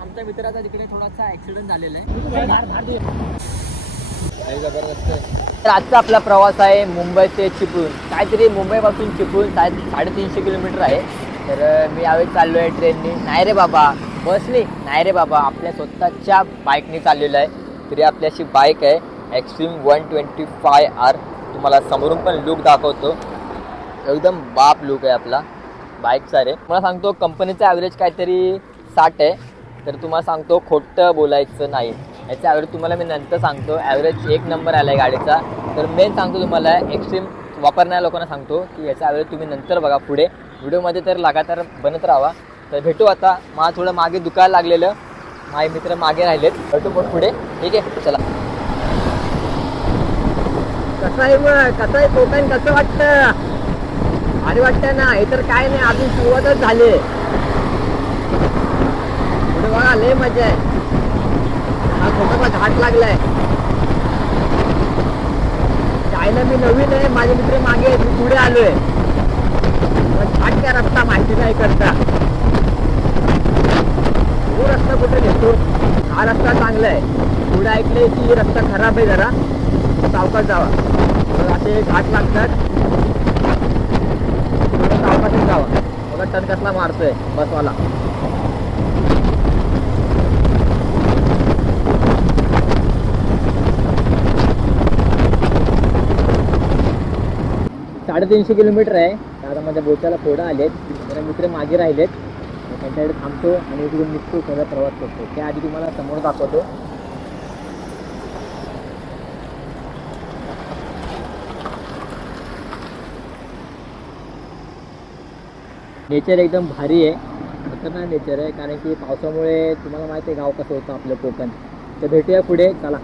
आमच्या मित्राचा तिकडे थोडासा ऍक्सिडेंट झालेला आहे. तर आजचा आपला प्रवास आहे मुंबई ते चिपळूण. काहीतरी मुंबईपासून चिपळूण साडे साडेतीनशे किलोमीटर आहे. तर मी यावेळी चाललो आहे ट्रेननी. नाही रे बाबा बसली नाही रे बाबा आपल्या स्वतःच्या बाईकने चाललेलो आहे. तरी आपली अशी बाईक आहे. Xtreme one twenty five R तुम्हाला समोरून पण लुक दाखवतो. एकदम बाप लुक आहे आपला. बाईकचा रे. मला सांगतो कंपनीचा ॲव्हरेज काहीतरी साठ आहे. तर तुम्हाला सांगतो खोटं बोलायचं नाही. याचा ॲव्हरेज तुम्हाला मी नंतर सांगतो ॲव्हरेज एक नंबर आला आहे गाडीचा. तर मेन सांगतो तुम्हाला एक्स्ट्रीम वापरणाऱ्या लोकांना सांगतो की याचा ॲव्हरेज तुम्ही नंतर बघा पुढे. व्हिडिओमध्ये तर लगातार बनत राहा तर भेटू आता. मला थोडं मागे दुखायला लागलेलं. माझे मित्र मागे राहिलेत. भेटू पण पुढे. ठीक आहे? चला. कसं आहे मग? कसं आहे कोकण? कसं वाटतं? अरे वाटतं ना. हे तर काय नाही. अजून सुरुवातच झाली बघा लय मजा आहे. हा छोटासा घाट लागलाय. जायला मी नवीन आहे माझे मित्र मागे मी पुढे आलोय. पण काय रस्ता माहिती नाही करता. तो रस्ता कुठे घेतो हा रस्ता चांगला आहे. पुढे ऐकलंय की रस्ता खराब आहे जरा. सावकाश जावा. तर असे घाट लागतात. सावकाशच जावा. बघा टन कसला मारतोय बसवाला. साडेतीनशे किलोमीटर आहे. तर आता माझ्या बोचाला फोडा आलेत. जरा मित्र मागे राहिलेत. त्यांच्याकडे थांबतो आणि इकडून निघतो थोडा प्रवास करतो. त्याआधी तुम्हाला समोर दाखवतो. नेचर एकदम भारी आहे. खतरनाक नेचर आहे कारण की पावसामुळे तुम्हाला माहिती आहे गाव कसं होतं आपलं कोकण. तर भेटूया पुढे. चला.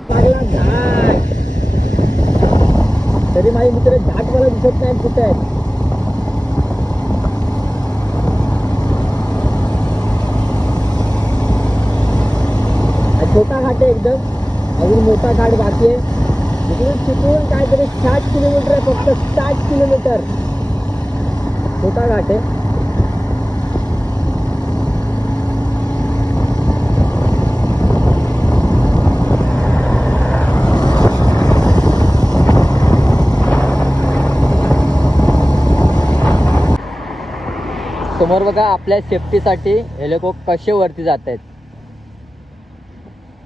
तरी माझे मित्र दाट मला दिसत नाही कुठे आहेत. छोटा घाट आहे एकदम. अजून मोठा घाट बाकी आहे. इकडून काय तरी साठ किलोमीटर आहे फक्त साठ किलोमीटर. छोटा घाट आहे. समोर बघा आपल्या सेफ्टीसाठी हे लोक कसे वरती जात आहेत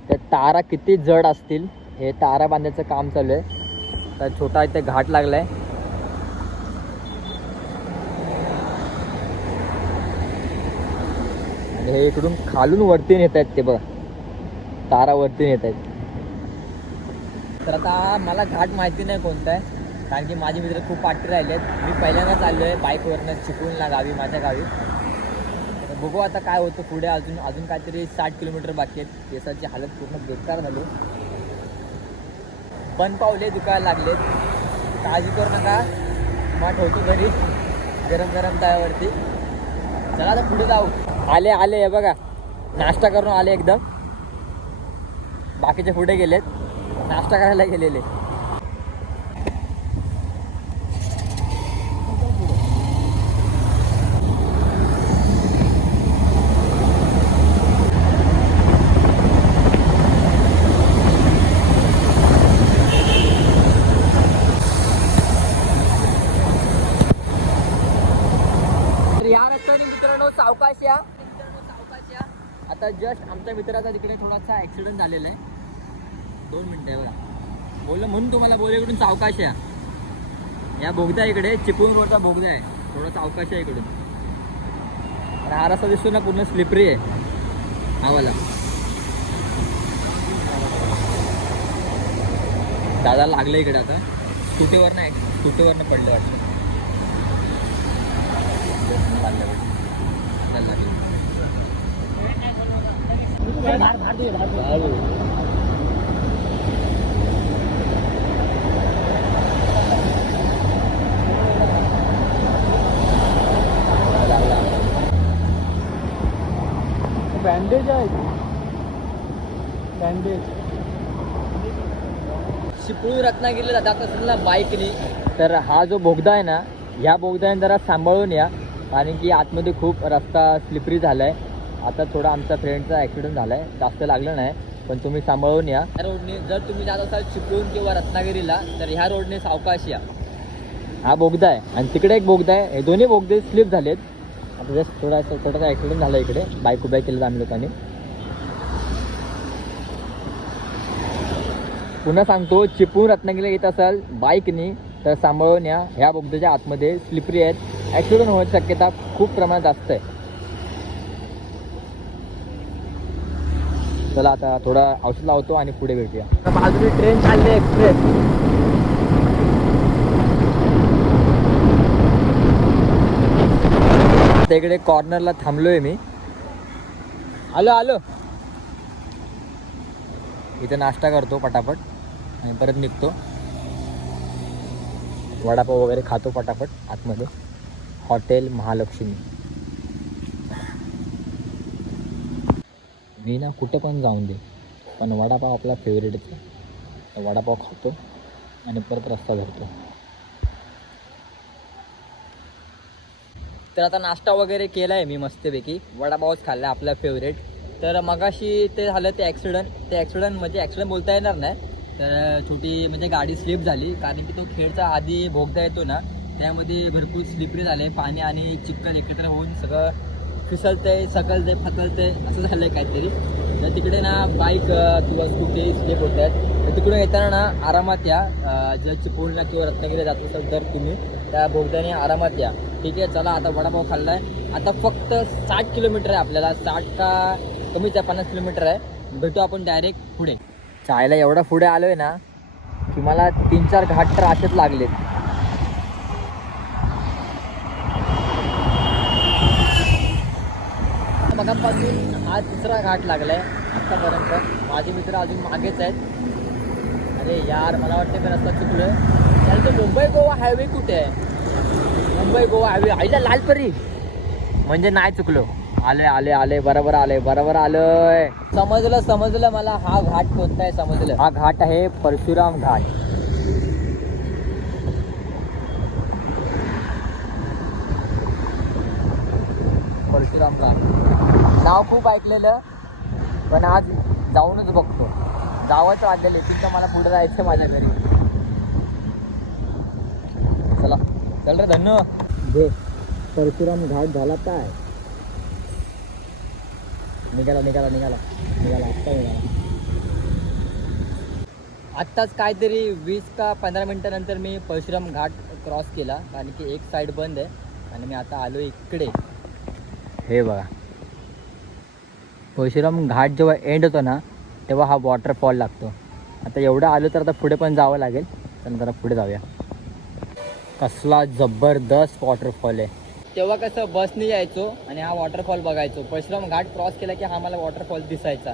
त्या तारा किती जड असतील हे तारा बांधायचं काम चालू आहे. तर छोटा इथे घाट लागलाय. आणि हे इकडून खालून वरती नेत आहेत ते बघा. तारा वरती नेत आहेत तर आता मला घाट माहिती नाही कोणता आहे. कारण की माझे मित्र खूप पाठी राहिले आहेत. मी पहिल्यांदा चाललो आहे बाईकवरनं चिपळूणला गावी माझ्या गावी. तर बघू आता काय होतं पुढे. अजून अजून काहीतरी साठ किलोमीटर बाकी आहेत. केसाची हालत पूर्ण बेकार झाली. बंद पावले दुखायला लागलेत. काळजी करू नका. मग ठेवतो घरी. गरम गरम तव्यावरती. चला आता पुढे जाऊ. आले आले. हे बघा. नाश्ता करून आले एकदम. बाकीचे पुढे गेलेत. नाश्ता करायला गेलेले तर या रस्त्याने मित्रांनो सावकाश या मित्रांनो सावकाश या आता जस्ट आमच्या मित्राचा तिकडे थोडासा ॲक्सिडेंट झालेला आहे. दोन मिनटं आहे बघा. बोललं म्हणून तुम्हाला बोल इकडून सावकाश या. या बोगदा इकडे चिपळूण रोडचा बोगदा आहे. थोडासा सावकाश आहे इकडून. तर हा रस्ता दिसतो ना पूर्ण स्लिपरी आहे. आम्हाला दादा लागलं इकडे आता. स्कूटीवर नाही स्कूटीवरनं पडलं वाटतं. बँडेज आहे बँडेज शिपळू रत्नागिरीला जात असेल बाईकनी तर हा जो बोगदा आहे ना ह्या बोगद्याने जरा सांभाळून या. कारण की आतमध्ये खूप रस्ता स्लिपरी झाला आहे आता थोडा आमचा फ्रेंडचा ॲक्सिडेंट झाला आहे जास्त लागलं नाही पण तुम्ही सांभाळून या. या रोडने जर तुम्ही जात असाल चिपळूण किंवा रत्नागिरीला तर ह्या रोडने सावकाश या. हा बोगदा आहे. आणि तिकडे एक बोगदा आहे. हे दोन्ही बोगदे स्लिप झालेत. आता जस्ट थोडासा छोटासा ॲक्सिडेंट झाला इकडे. बाईक उभ्या केलं आम्ही लोकांनी. पुन्हा सांगतो चिपळूण रत्नागिरीला येत असाल बाईकनी तर सांभाळून या. ह्या बोगद्याच्या आतमध्ये स्लिपरी आहेत. ॲक्सिडेंट होण्याची शक्यता खूप प्रमाणात जास्त आहे. चला आता थोडा औषध लावतो आणि पुढे भेटूया. बाजूने ट्रेन चालली एक्सप्रेस इकडे कॉर्नरला थांबलोय मी. आलो आलो. इथे नाश्ता करतो पटापट आणि परत निघतो. वडापाव वगैरे खातो पटापट आतमध्ये. हॉटेल महालक्ष्मी. मी ना कुठे पण जाऊन दे. पण वडापाव आपला फेवरेट आहे. वडापाव खातो आणि परत रस्ता धरतो. तर आता नाश्ता वगैरे केला आहे मी मस्तपैकी. वडापावच खाल्ला आपला फेवरेट तर मगाशी ते झालं ते ॲक्सिडंट ते ॲक्सिडंट म्हणजे ॲक्सिडंट बोलता येणार नाही. तर छोटी म्हणजे गाडी स्लिप झाली. कारण की तो खेळचा आधी भोगता येतो ना. त्यामध्ये भरपूर स्लिपरी झाले. पाणी आणि चिखल एकत्र होऊन सगळं फिसलतंय सकलतंय फसलतंय असं झालं आहे काहीतरी. तर तिकडे ना बाईक किंवा स्कूटी स्लिप होत आहेत तर तिकडून येताना ना आरामात या. जर चिपळूणला किंवा रत्नागिरीला जात असाल तर तुम्ही त्या बोगद्याने आरामात या. ठीक आहे चला आता वडापाव खाल्लाय. आता फक्त साठ किलोमीटर आहे आपल्याला. साठ का कमीच आहे पन्नास किलोमीटर आहे. भेटू आपण डायरेक्ट पुढे. चायला एवढा पुढे आलो आहे ना की मला तीन चार घाट तर असेच लागलेत. मगापासून हा तिसरा घाट लागलाय आत्तापर्यंत. माझे मित्र अजून मागेच आहेत. अरे यार मला वाटतं मी रस्ता आहे त्याला तर मुंबई गोवा हायवे कुठे आहे? मुंबई गोवा हायवे. आईला लालपरी म्हणजे नाही चुकलो. आले आले आले. बरोबर आले बरोबर आलोय. समजलं समजलं मला. हा घाट कोणता आहे? समजलं. हा घाट आहे परशुराम घाट. परशुराम घाट. नाव खूप ऐकलेलं पण आज जाऊनच बघतो. गावात वाजलेले तिथं मला पुढे जायचं माझ्या घरी. चला चल रे धन्य घे परशुराम घाट झाला काय? निघाला निघाला निघाला. निघाला आत्ता निघाला. आत्ताच काहीतरी वीस का पंधरा मिनटानंतर मी परशुराम घाट क्रॉस केला. कारण की एक साईड बंद आहे. आणि मी आता आलो इकडे. हे बघा. परशुराम घाट जेव्हा एंड होतो ना तेव्हा हा वॉटरफॉल लागतो. आता एवढं आलो तर आता पुढे पण जावं लागेल. तर जरा पुढे जाऊया. कसला जबरदस्त वॉटरफॉल आहे. तेव्हा कसं बसने यायचो आणि हा वॉटरफॉल बघायचो. परशुराम घाट क्रॉस केला की हा मला वॉटरफॉल दिसायचा.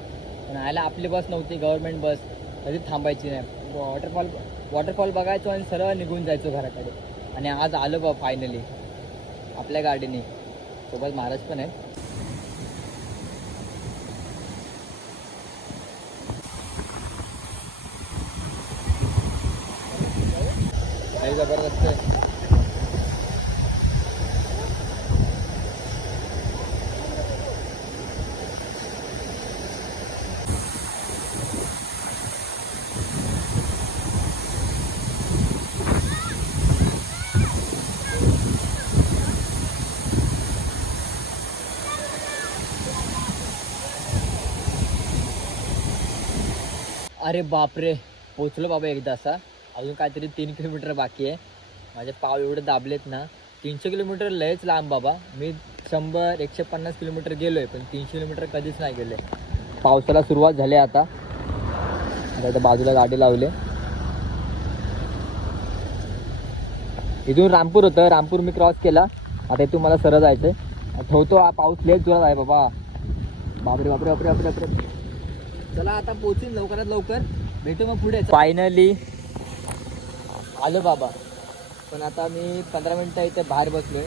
पण आयला आपली बस नव्हती गव्हर्नमेंट बस कधीच थांबायची नाही. वॉटरफॉल वॉटरफॉल बघायचो आणि सरळ निघून जायचो घराकडे. आणि आज आलो बा फायनली आपल्या गाडीने. सोबत महाराज पण आहे काही जबरदस्त आहे. अरे बापरे पोचलो बाबा एकदा असा अजून काहीतरी तीन किलोमीटर बाकी आहे. माझे पाव एवढे दाबलेत ना तीनशे किलोमीटर लयच लांब बाबा. मी शंभर एकशे पन्नास किलोमीटर गेलो आहे पण तीनशे किलोमीटर कधीच नाही गेले पावसाला सुरुवात झाली आता. आता बाजूला गाडी लावली इथून रामपूर होतं. रामपूर मी क्रॉस केला. आता इथून मला सरळ जायचं ठेवतो हा पाऊस लेट जोरात आहे बाबा. बापरे बापरे बापरे बापरे बापरे. चला आता पोचीन लवकरात लवकर. भेटू मग पुढे. फायनली आलो बाबा. पण आता मी पंधरा मिनटं इथे बाहेर बसलो आहे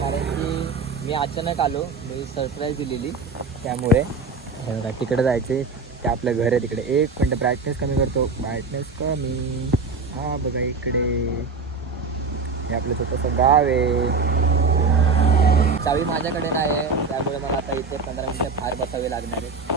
कारण की मी अचानक आलो. मी सरप्राईज दिलेली. त्यामुळे तिकडे जायचे. ते आपलं घर आहे तिकडे. एक मिनटं ब्राईटनेस कमी करतो. ब्राईटनेस कमी. हा बघा इकडे. हे आपलं छोटंसं गाव आहे. चावी माझ्याकडे नाही आहे त्यामुळे मला आता इथे पंधरा मिनटं बाहेर बसावे लागणार आहे.